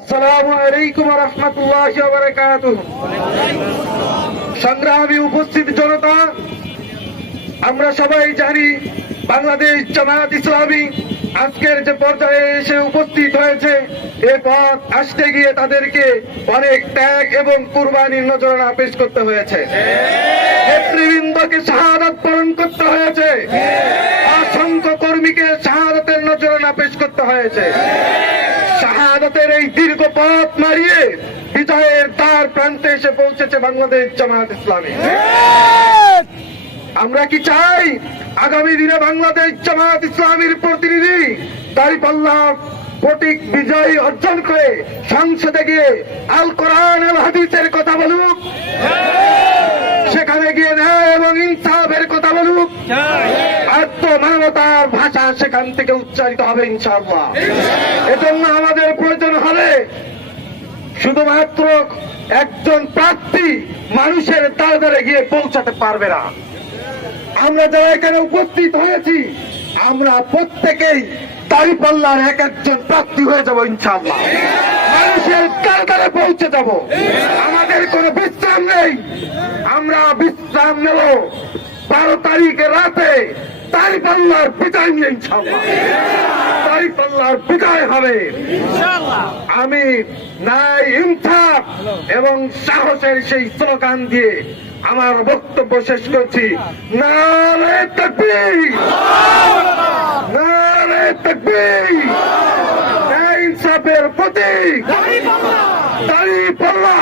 আসসালামু আলাইকুম ওয়া রাহমাতুল্লাহি ওয়া বারাকাতুহু। সংগ্রামী উপস্থিত জনতা, আমরা সবাই জানি বাংলাদেশ জামায়াত ইসলামী আজকের যে পর্যায়ে এসে উপস্থিত হয়েছে, এ পথ আসতে গিয়ে তাদেরকে অনেক ত্যাগ এবং কুরবানির নজরানা পেশ করতে হয়েছে। নেতৃবৃন্দকে শাহাদাত বরণ করতে হয়েছে, অসংখ্য কর্মীকে শাহাদাতের নজরানা পেশ করতে হয়েছে। শাহাদাতের এই দীর্ঘ পথ মারিয়ে বিজয়ের দ্বার প্রান্তে এসে পৌঁছেছে বাংলাদেশ জামায়াত ইসলামী। আমরা কি চাই আগামী দিনে বাংলাদেশ জামায়াত ইসলামীর প্রতিনিধি দাঁড়িপাল্লা প্রতীক বিজয় অর্জন করে সংসদে গিয়ে আল কোরআন আল হাদিসের কথা বলুক, সেখানে গিয়ে ন্যায় এবং ইনসাফের কথা বলুক, আত্মমানবতার ভাষা সেখান থেকে উচ্চারিত হবে ইনশাআল্লাহ। এজন্য আমাদের প্রয়োজন হবে শুধুমাত্র একজন প্রার্থী মানুষের দ্বারে দ্বারে গিয়ে পৌঁছাতে পারবে না। আমরা যারা এখানে উপস্থিত হয়েছি, আমরা প্রত্যেকেই দাঁড়িপাল্লার এক একজন প্রার্থী হয়ে যাব ইনশাআল্লাহ। মানুষের দ্বারে দ্বারে পৌঁছে যাব, আমাদের কোনো বিশ্রাম নেই। আমরা বিশ্রাম নেব 12 তারিখে রাতে দাঁড়িপাল্লার বিজয় নিয়ে ইনশাআল্লাহ। দাঁড়িপাল্লার বিজয় হবে। আমি ন্যায়, ইনসাফ এবং সাহসের সেই স্লোগান দিয়ে আমার বক্তব্য শেষ করছি। নারে তাকবীর, নারে তাকবীর, ন্যায় ইনসাফের প্রতীক দাঁড়িপাল্লা।